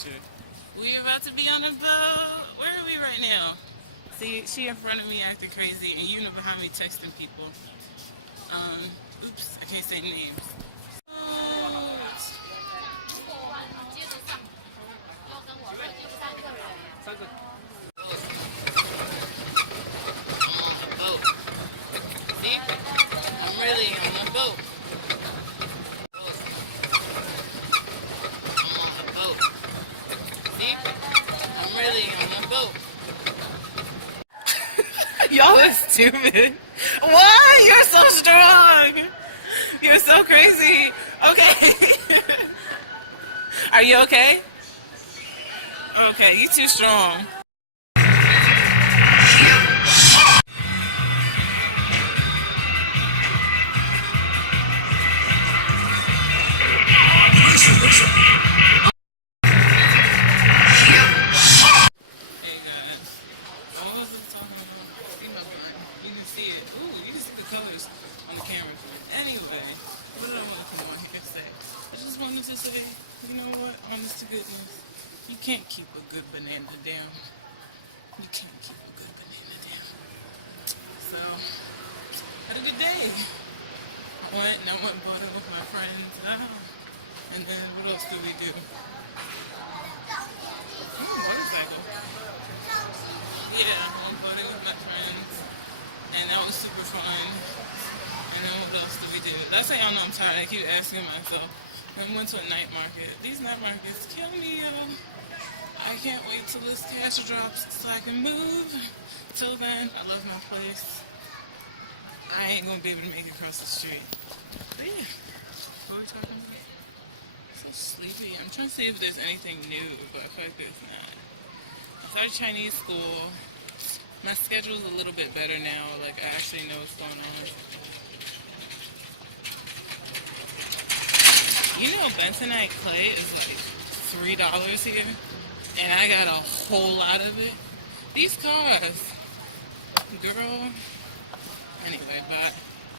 picture. We about to be on the boat. Where are we right now? See, she in front of me acting crazy, and you know behind me texting people. Oops, I can't say names. Boat. Boat. See? I'm really on the boat. I'm on the boat. See? I'm really on the boat. Y'all are stupid. What? You're so strong. You're so crazy. Okay. Are you okay? Okay, you too strong. Hey guys, what was I talking about? See my bird? You can see it. Ooh, you can see the colors on the camera. Anyway, what did I want to come on here and say? I just wanted to say, you know what? Honest to goodness, you can't keep a good banana down. You can't keep a good banana down. So, had a good day. I went and bought it with my friends. And then what else did we do? Motorcycle. Yeah, I went bought it with my friends. And that was super fun. And then what else did we do? That's how y'all know I'm tired. I keep asking myself. Then we went to a night market. These night markets kill me, yo. I can't wait till this cash drops so I can move. Till then, I love my place. I ain't gonna be able to make it across the street. But yeah, what are we talking about? So sleepy. I'm trying to see if there's anything new, but I feel like there's not. I started Chinese school. My schedule's a little bit better now. Like, I actually know what's going on. You know bentonite clay is like $3 here? And I got a whole lot of it. These cars. Girl. Anyway, bye.